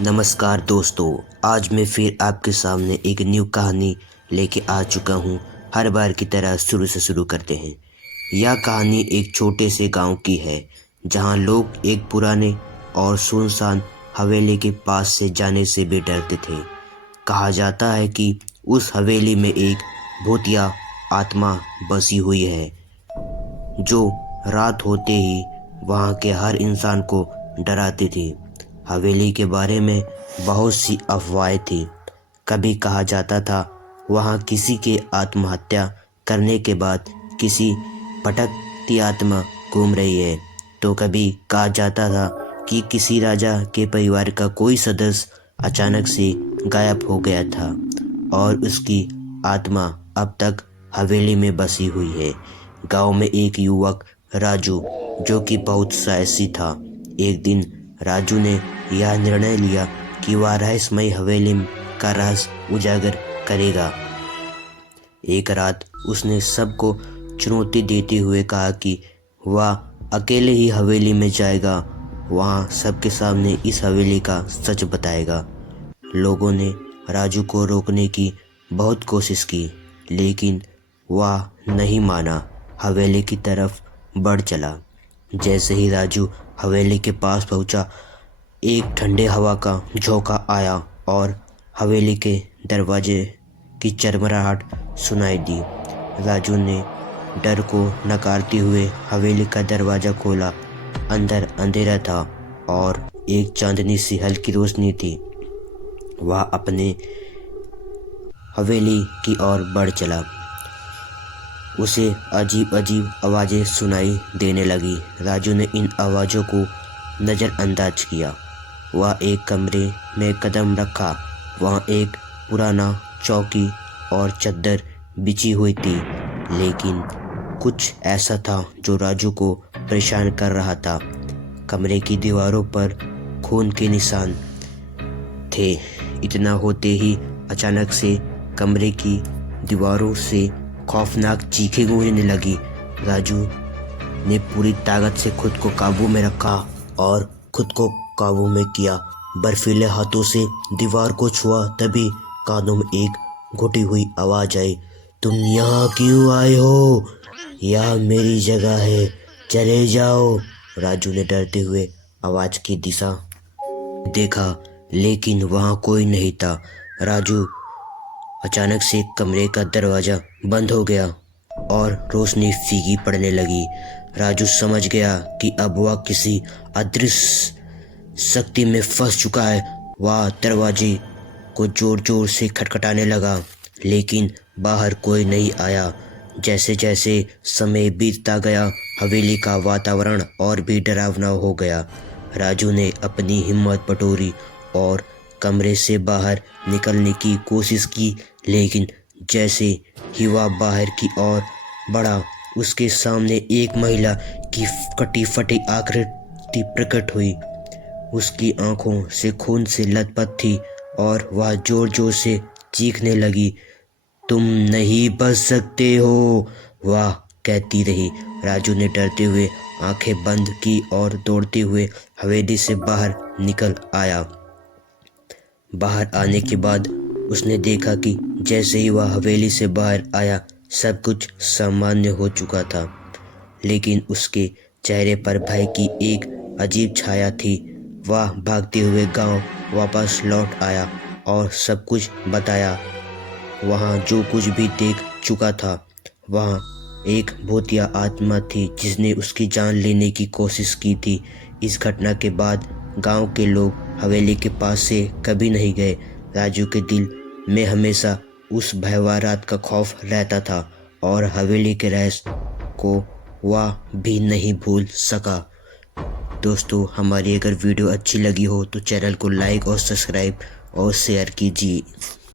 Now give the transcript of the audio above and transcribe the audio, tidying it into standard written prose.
नमस्कार दोस्तों, आज मैं फिर आपके सामने एक न्यू कहानी लेके आ चुका हूँ। हर बार की तरह शुरू से शुरू करते हैं। यह कहानी एक छोटे से गांव की है, जहां लोग एक पुराने और सुनसान हवेली के पास से जाने से भी डरते थे। कहा जाता है कि उस हवेली में एक भूतिया आत्मा बसी हुई है, जो रात होते ही वहाँ के हर इंसान को डराती थी। हवेली के बारे में बहुत सी अफवाहें थी। कभी कहा जाता था वहाँ किसी के आत्महत्या करने के बाद किसी भटकती आत्मा घूम रही है, तो कभी कहा जाता था कि किसी राजा के परिवार का कोई सदस्य अचानक से गायब हो गया था और उसकी आत्मा अब तक हवेली में बसी हुई है। गांव में एक युवक राजू, जो कि बहुत साहसी था, एक दिन राजू ने यह निर्णय लिया कि वह रहस्यमय हवेली का राज उजागर करेगा। एक रात उसने सबको चुनौती देते हुए कहा कि वह अकेले ही हवेली में जाएगा, वहाँ सबके सामने इस हवेली का सच बताएगा। लोगों ने राजू को रोकने की बहुत कोशिश की, लेकिन वह नहीं माना, हवेली की तरफ बढ़ चला। जैसे ही राजू हवेली के पास पहुंचा, एक ठंडे हवा का झोंका आया और हवेली के दरवाजे की चरमराहट सुनाई दी। राजू ने डर को नकारते हुए हवेली का दरवाज़ा खोला। अंदर अंधेरा था और एक चांदनी सी हल्की रोशनी थी। वह अपने हवेली की ओर बढ़ चला। उसे अजीब अजीब आवाज़ें सुनाई देने लगी। राजू ने इन आवाज़ों को नज़रअंदाज किया। वह एक कमरे में कदम रखा। वहाँ एक पुराना चौकी और चादर बिछी हुई थी, लेकिन कुछ ऐसा था जो राजू को परेशान कर रहा था। कमरे की दीवारों पर खून के निशान थे। इतना होते ही अचानक से कमरे की दीवारों से खौफनाक चीखें गूंजने लगी। राजू ने पूरी ताकत से खुद को काबू में रखा और खुद को काबू में किया। बर्फीले हाथों से दीवार को छुआ, तभी कानों में एक घुटी हुई आवाज आई, तुम यहाँ क्यों आए हो? यह मेरी जगह है, चले जाओ। राजू ने डरते हुए आवाज की दिशा देखा, लेकिन वहाँ कोई नहीं था। राजू अचानक से कमरे का दरवाज़ा बंद हो गया और रोशनी फीकी पड़ने लगी। राजू समझ गया कि अब वह किसी अदृश्य शक्ति में फंस चुका है। वह दरवाजे को जोर जोर से खटखटाने लगा, लेकिन बाहर कोई नहीं आया। जैसे जैसे समय बीतता गया, हवेली का वातावरण और भी डरावना हो गया। राजू ने अपनी हिम्मत बटोरी और कमरे से बाहर निकलने की कोशिश की, लेकिन जैसे ही वह बाहर की ओर बढ़ा, उसके सामने एक महिला की कटी फटी आकृति प्रकट हुई। उसकी आंखों से खून से लथपथ थी और वह जोर जोर से चीखने लगी, तुम नहीं बच सकते हो, वह कहती रही। राजू ने डरते हुए आंखें बंद की और दौड़ते हुए हवेली से बाहर निकल आया। बाहर आने के बाद उसने देखा कि जैसे ही वह हवेली से बाहर आया, सब कुछ सामान्य हो चुका था, लेकिन उसके चेहरे पर भय की एक अजीब छाया थी। वह भागते हुए गांव वापस लौट आया और सब कुछ बताया। वहाँ जो कुछ भी देख चुका था, वहाँ एक भूतिया आत्मा थी जिसने उसकी जान लेने की कोशिश की थी। इस घटना के बाद गांव के लोग हवेली के पास से कभी नहीं गए। राजू के दिल में हमेशा उस भयावह रात का खौफ रहता था और हवेली के रहस्य को वह भी नहीं भूल सका। दोस्तों, हमारी अगर वीडियो अच्छी लगी हो तो चैनल को लाइक और सब्सक्राइब और शेयर कीजिए।